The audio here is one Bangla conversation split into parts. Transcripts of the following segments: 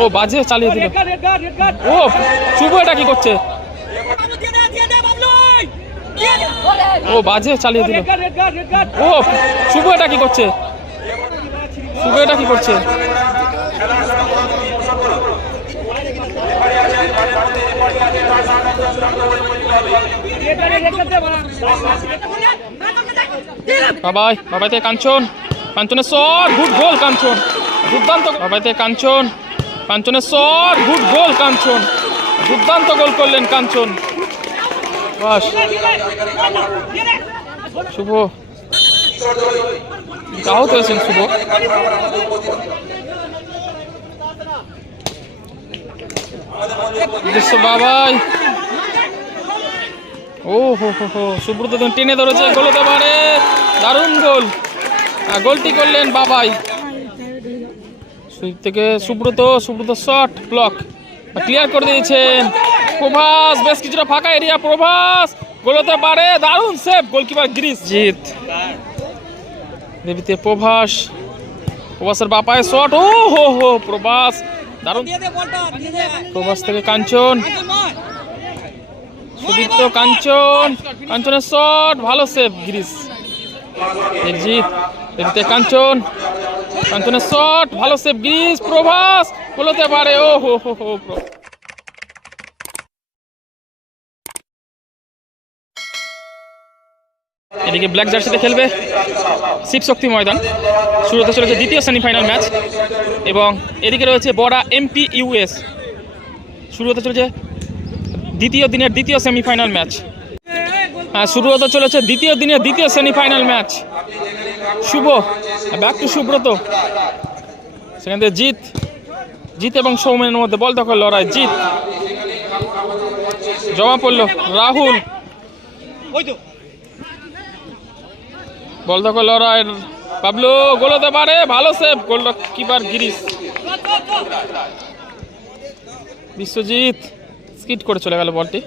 ও বাজে চালিয়ে দিল। ও শুভ এটা কি করছে? ও বাজে চালিয়ে দিল। ও শুভ এটা কি করছে? শুভ এটা কি করছে? বাবাই বাবাইতে কাঞ্চন। কাঞ্চনের শট গুড গোল কাঞ্চন। দুর্দান্ত বাবাইতে কাঞ্চন। কাঞ্চনের শট গুড গোল কাঞ্চন। দুর্দান্ত গোল করলেন কাঞ্চন। বাস। শুভ। আহত হয়েছেন শুভ। বাবাই। ও হো হো হো, সুব্রত টেনে ধরেছে গোল হতে পারে দারুণ গোল গোলটি করলেন বাবাই। সুইপ থেকে Subrata Subrata shot block clear করে দিয়েছেন প্রভাস বেশ কিছুটা ফাঁকা এরিয়া প্রভাস। গোল হতে পারে দারুণ সেভ গোলকিপার গিরিশ জিত দেবীতে প্রভাস প্রভাসের বাপায় শট ও হো হো প্রভাস। দারুণ। প্রভাস থেকে কাঞ্চন। সুদীপ্ত কাঞ্চন কাঞ্চনের শট ভালো সেভ গিরিশ জিত দেবীতে কাঞ্চন, কাঞ্চনের শট ভালো সেভ গিরিশ প্রভাস বলতে পারে, ও হো হো হো এদিকে ব্ল্যাক জার্সিতে খেলবে শিবশক্তি ময়দান। শুরু হতে চলেছে দ্বিতীয় সেমিফাইনাল ম্যাচ এবং এদিকে রয়েছে বড়া এমপি ইউএস শুরু হতে চলেছে দ্বিতীয় দিনের দ্বিতীয় সেমিফাইনাল ম্যাচ হ্যাঁ শুরু হতে চলেছে দ্বিতীয় দিনের দ্বিতীয় semifinal match Shubho. Back to Subrata সেখান থেকে জিত জিত এবং সৌমেনের মধ্যে বল দখল, লড়াই জিত জমা পড়ল রাহুল। বল দখল, লড়াই, পাবলো গোল হতে পারে, ভালো সেভ গোল কিপার গিরিশ। বিশ্বজিৎ স্কিট করে চলে গেল বলটি।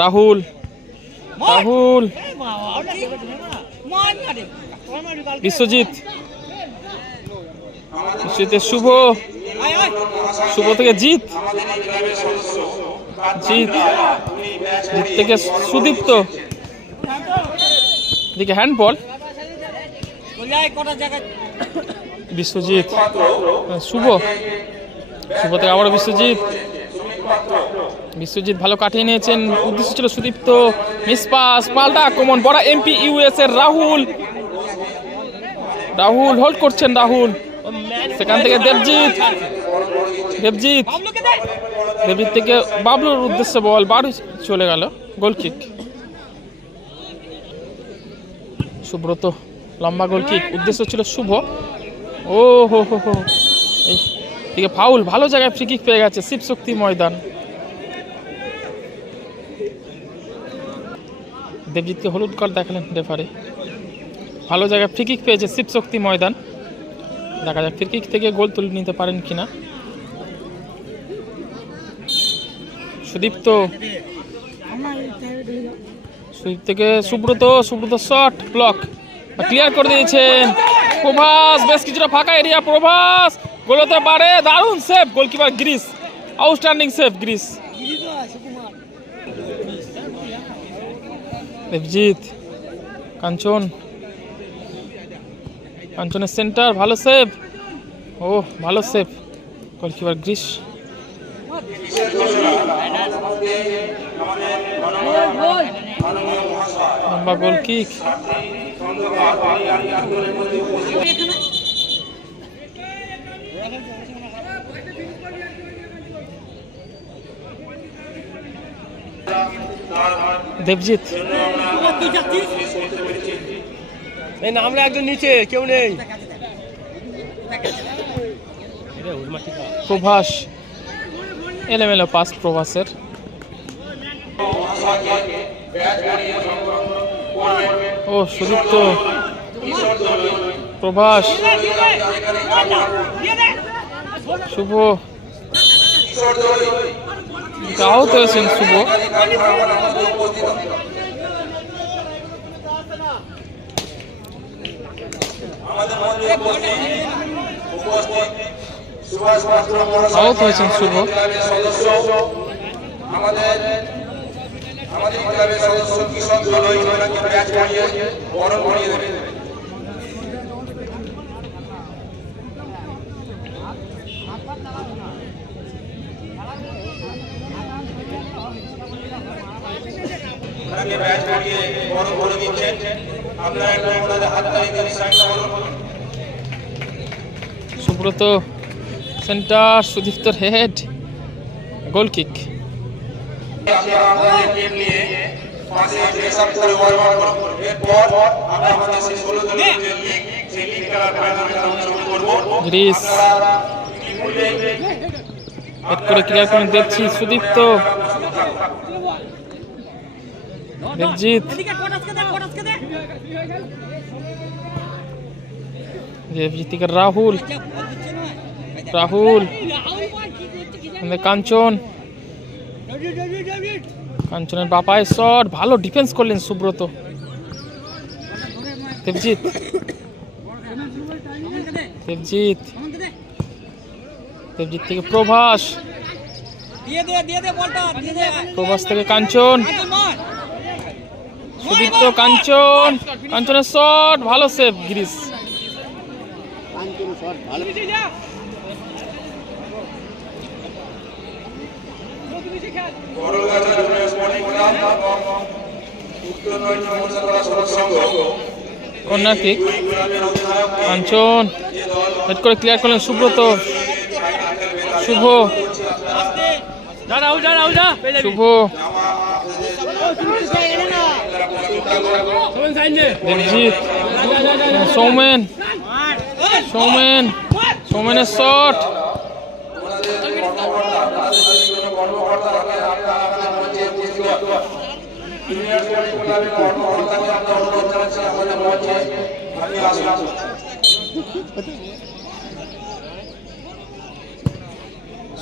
রাহুল রাহুল। বিশ্বজিৎ। বিশ্বজিতের শুভ। শুভ থেকে জিত জিত জিত থেকে সুদীপ্ত। এদিকে হ্যান্ডবল বিশ্বজিৎ। শুভ। শুভ থেকে আবারও বিশ্বজিৎ। বিশ্বজিৎ ভালো কাটিয়ে নিয়েছেন। উদ্দেশ্য ছিল সুদীপ্ত মিসপাস, পাল্টা আক্রমণ, বড় এমপি ইউএস এর রাহুল। রাহুল হোল্ড করছেন রাহুল। সেখান থেকে দেবজিৎ। দেবজিৎ। দেবজিৎ থেকে বাবলুর উদ্দেশ্যে বল বাড়ি চলে গেল গোল কিক সুব্রত, লম্বা গোল কিক উদ্দেশ্য ছিল শুভ। ও হো হো হো। এই দিকে ফাউল, ভালো জায়গায় ফ্রি কিক পেয়ে গেছে, শিবশক্তি ময়দান। দেবজিৎকে হলুদ কার্ড দেখালেন রেফারি ভালো জায়গায় ফ্রি কিক পেয়েছে শিবশক্তি ময়দান। দেখা যাক ফ্রি কিক থেকে গোল তুলে নিতে পারেন কিনা। সুদীপ্ত। সুদীপ থেকে Subrata Subrata shot block clear করে দিয়েছেন। প্রভাস, বেশ কিছুটা ফাঁকা এরিয়া প্রভাস। গোল হতে পারে দারুণ save goalkeeper Girish outstanding save Girish Debjit Kanchan কাঞ্চনের centre ভালো সেভ ও ভালো সেভ গোলকিপার গ্রিস লম্বা গোল দেবজিৎ এই নামরা একজন নিচে, কেউ নেই। প্রভাস, এলোমেলো পাস প্রভাসের। ও সুদীপ্ত প্রভাস। শুভ। আহত হয়েছেন শুভ আমাদের মধ্যে উপস্থিত উপস্থিত সুভাষ পাত্র আহত হয়েছেন শুভ। সদস্য আমাদের আমাদের ক্লাবের সদস্য কৃষক দল ওনাকে ব্যাচ করিয়ে বরণ করিয়ে দেবে। ওনাকে দিচ্ছেন। আপনারা একটু ওনাদের হাততালি দিয়ে সাইডটা বলুন। সুব্রত সেন্টার সুদীপ্তর হেড গোল কিক হেড করে ক্লিয়ার করে দেখছি সুদীপ্ত। দেবজিৎ দেবজিৎ রাহুল। রাহুল। কাঞ্চন। কাঞ্চনের বাপায় শট ভালো ডিফেন্স করলেন সুব্রত। দেবজিৎ। দেবজিৎ। দেবজিৎ থেকে প্রভাস। প্রভাস থেকে কাঞ্চন। সুদীপ্ত কাঞ্চন। কাঞ্চনের শট ভালো save Girish. Baragachha junior sporting club এবং উত্তর নয়টি মহানগর সড়ক সংঘ কর্নার কিক দুই ক্লাবের অধিনায়ক কাঞ্চন হেড করে ক্লিয়ার করলেন সুব্রত শুভ। শুভ দেবজিৎ সৌমেন সৌমেন সৌমেনের শট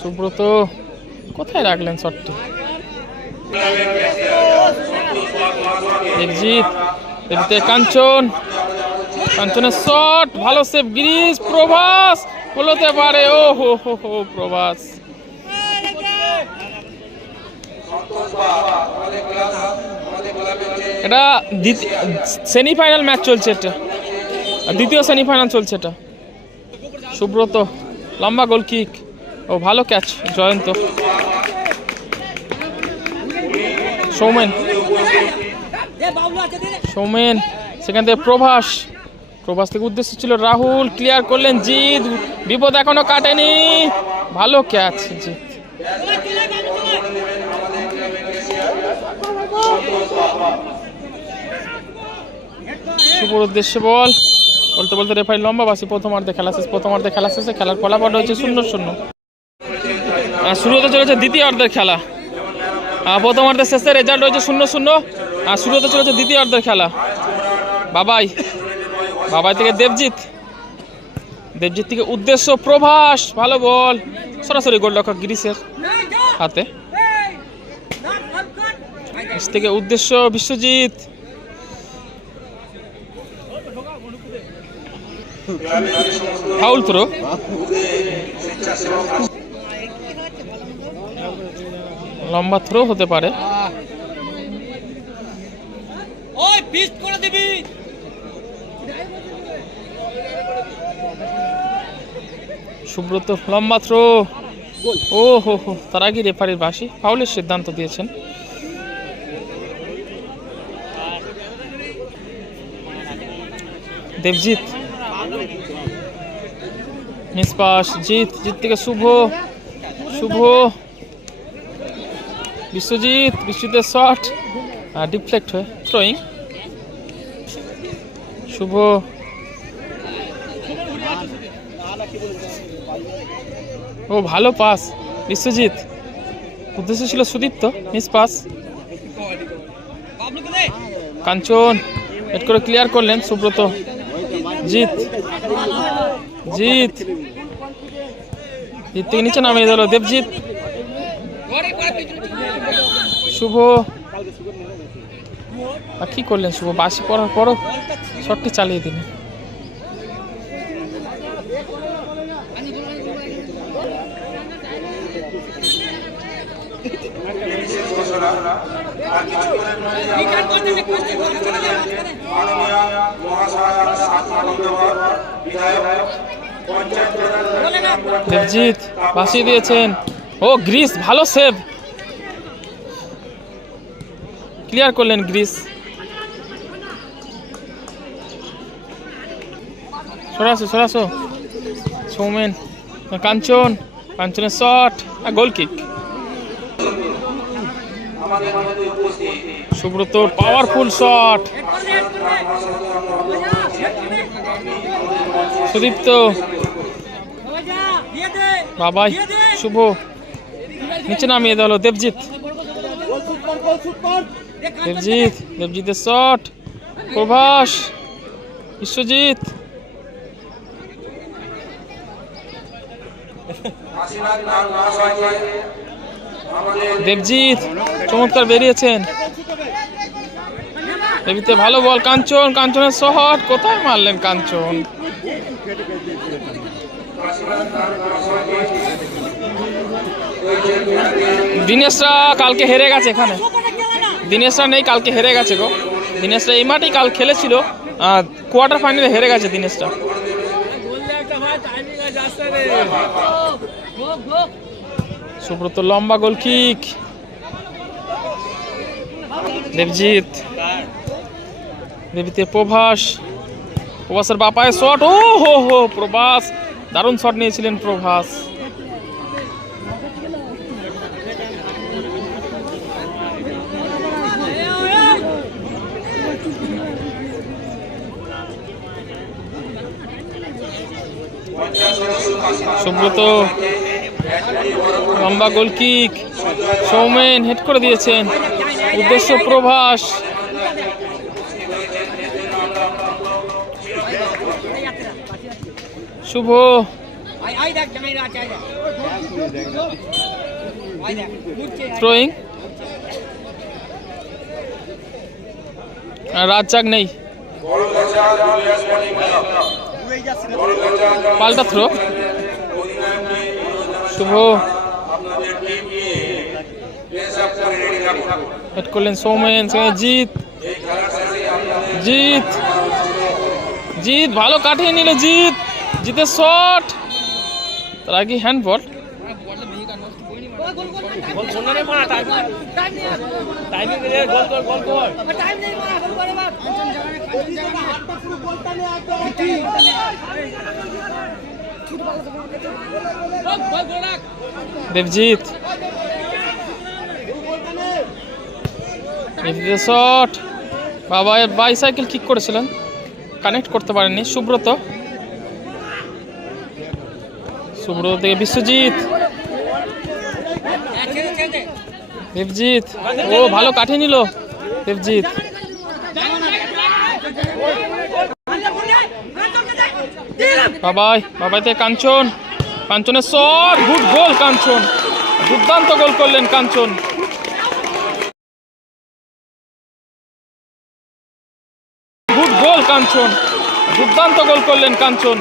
সুব্রত, কোথায় রাখলেন শটটি? দেবজিৎ কাঞ্চন। কাঞ্চনের শট, ভালো সেভ গিরিশ, প্রভাস। হলোতে পারে, ও হো হো হো, প্রভাস। এটা সেমিফাইনাল ম্যাচ চলছে এটা। দ্বিতীয় সেমিফাইনাল চলছে এটা। সুব্রত, লম্বা গোল কিক ও, ভালো ক্যাচ জয়ন্ত। সৌমেন। সৌমেন, সেখান থেকে প্রভাস। প্রভাস থেকে উদ্দেশ্য ছিল রাহুল ক্লিয়ার করলেন জিৎ। বিপদ এখনও কাটেনি। ভালো ক্যাচ জিৎ। শুভর উদ্দেশ্যে বল বলতে বলতে রেফারি লম্বা বাসি প্রথমার্ধে খেলা শেষ প্রথমার্ধে খেলা শেষে খেলার ফলাফল হচ্ছে শূন্য শূন্য আর শুরু হতে চলেছে দ্বিতীয় অর্ধের খেলা প্রথমার্ধের শেষে রেজাল্ট হয়েছে শূন্য শূন্য আর শুরু হতে চলেছে দ্বিতীয় অর্ধের খেলা বাবাই বাবাই থেকে দেবজিৎ দেবজিৎ থেকে উদ্দেশ্য প্রভাস ভালো বল সরাসরি গোলরক্ষক গিরিশের হাতে থেকে উদ্দেশ্য বিশ্বজিৎ ফাউল থ্রো লম্বা থ্রো হতে পারে। ওই পিস্ট করে দিবি। সুব্রত লম্বা থ্রো ও হো হো তার আগে রেফারির বাসি ফাউলের সিদ্ধান্ত দিয়েছেন। দেবজিৎ। নিষ্পাস, জিৎ জিত থেকে শুভ শুভ। বিশ্বজিৎ, বিশ্বজিতের শট। ডিফ্লেক্ট হয়ে থ্রোয়িং শুভ। ও, ভালো পাস বিশ্বজিৎ। উদ্দেশ্য ছিল সুদীপ্ত মিস পাস কাঞ্চন এট করে ক্লিয়ার করলেন সুব্রত। জিত জিত জিত থেকে নিচে নামিয়ে দিল, দেবজিৎ। শুভ। আর কি করলেন শুভ? বাসি পড়ার পরও শটটি চালিয়ে দিলেন। মহাশয় বিধায়ক দেবজিৎ ভাসিয়ে দিয়েছেন। ও, গ্রিস, ভালো সেভ ক্লিয়ার করলেন গ্রিস। সরাসো সরাসো সৌমেন, কাঞ্চন, কাঞ্চনের শট আর goal kick Subrata powerful shot Sudipta Babai, Shubho. নিচে নামিয়ে হলো, দেবজিৎ। দেবজিৎ, দেবজিতের শট। প্রভাস, বিশ্বজিৎ। দেবজিৎ, চমৎকার বেরিয়েছেন। দেবীতে ভালো বল, কাঞ্চন, কাঞ্চনের শট। কোথায় মারলেন কাঞ্চন? দিনেশরা কালকে হেরে গেছে এখানে। দিনেশরা নেই, কালকে হেরে গেছে গো। দিনেশরা এই মাঠেই কাল খেলেছিল কোয়ার্টার ফাইনালে হেরে গেছে দিনেশরা। সুব্রত, লম্বা গোল কিক দেবজিৎ। দেবীতে প্রভাস। প্রভাসের বাপায় শট ও, হো হো, প্রভাস। দারুণ শট নিয়েছিলেন প্রভাস। সুব্রত, লম্বা গোলকিক সৌমেন হেড করে দিয়েছেন। উদ্দেশ্য প্রভাস। শুভ। থ্রোয়িং রাজ্জাক নেই। পাল্টা থ্রো হেড করলেন সৌমেন আপনাদের জিৎ। জিৎ। ভালো কাটিয়ে নিল জিৎ। জিতের শট। তার আগে hand ball time Debjit. Shot. বাবা বাইসাইকেল কিক করেছিলেন। কানেক্ট করতে পারেননি। সুব্রত। সুব্রত থেকে বিশ্বজিৎ। দেবজিৎ। ও ভালো কাঠে নিল। দেবজিৎ। বাবাই বাবাইতে কাঞ্চন। কাঞ্চনের শট, গুড গোল কাঞ্চন। দুর্দান্ত গোল করলেন কাঞ্চন। গুড গোল কাঞ্চন। দুর্দান্ত গোল করলেন কাঞ্চন।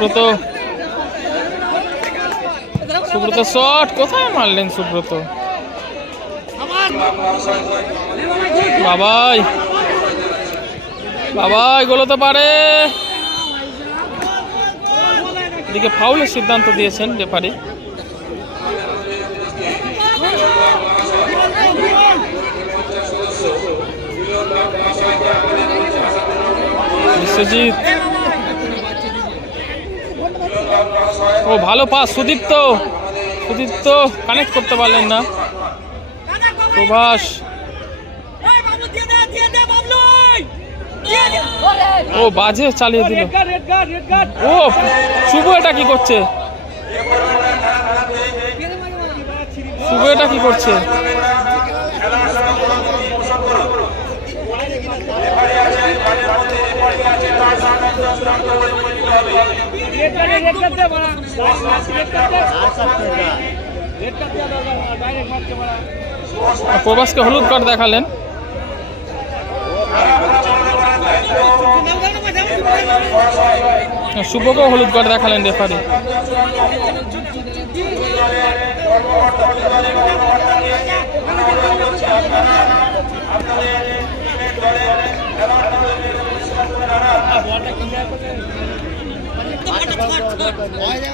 সুব্রত। সুব্রত শট কোথায় মারলেন সুব্রত? বাবাই। বাবাই গোলতে পারে। এদিকে ফাউলের সিদ্ধান্ত দিয়েছেন রেফারি বিশ্বজিৎ। ও, ভালো পাস, সুদীপ্ত। সুদীপ্ত কানেক্ট করতে পারলেন না। প্রভাস। ও, বাজে চালিয়ে দিল। ও, শুভ এটা কি করছে? শুভ এটা কি করছে? প্রভাসকে হলুদ কার্ড দেখালেন। শুভকেও হলুদ কার্ড দেখালেন রেফারি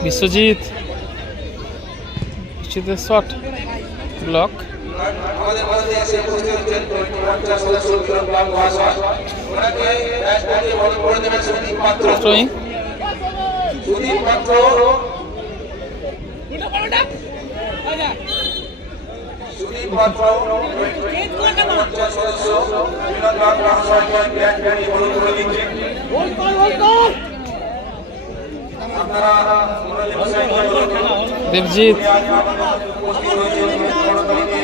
বিশ্বজিৎ, বিশ্বজিতের শট ব্লক আমাদের মধ্যে এসে উপস্থিত হচ্ছেন পঞ্চাশ সদস্য ক্লাব মহাশয় ওনাকে রাজবাড়ি বল দেবজিৎ উপস্থিত হয়েছেন করতালিকে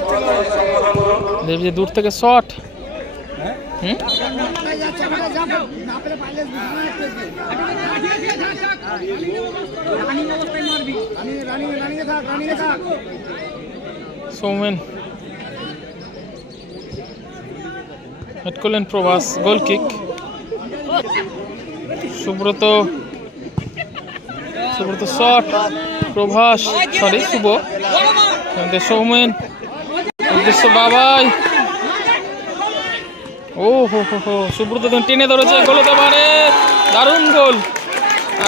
করতালি সম্বোধন করুন দেবজিৎ দূর থেকে শট হুম সৌমেন হেড করলেন Prabhas goal kick Subrata Subrata shot Prabhas sorry Shubho. Soumen উদ্দেশ্য বাবাই। ও হো হো হো, সুব্রত টেনে ধরেছে গোল হতে পারে দারুণ গোল।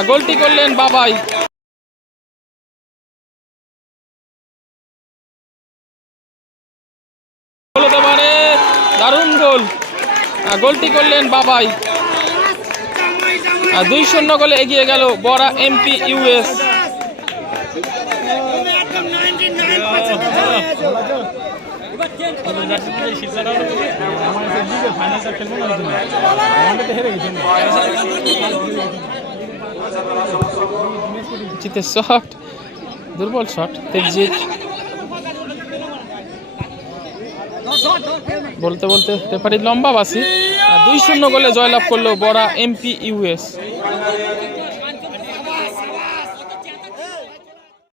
গোলটি করলেন বাবাই। গোল হতে পারে দারুণ গোল। গোলটি করলেন বাবাই। দুই শূন্য গোলে এগিয়ে গেল বড়া এমপি ইউএস জিতের শট দুর্বল শট তেজিৎ বলতে বলতে রেফারি লম্বা বাসি দুই শূন্য গোলে জয়লাভ করল বড়া এমপি ইউএস।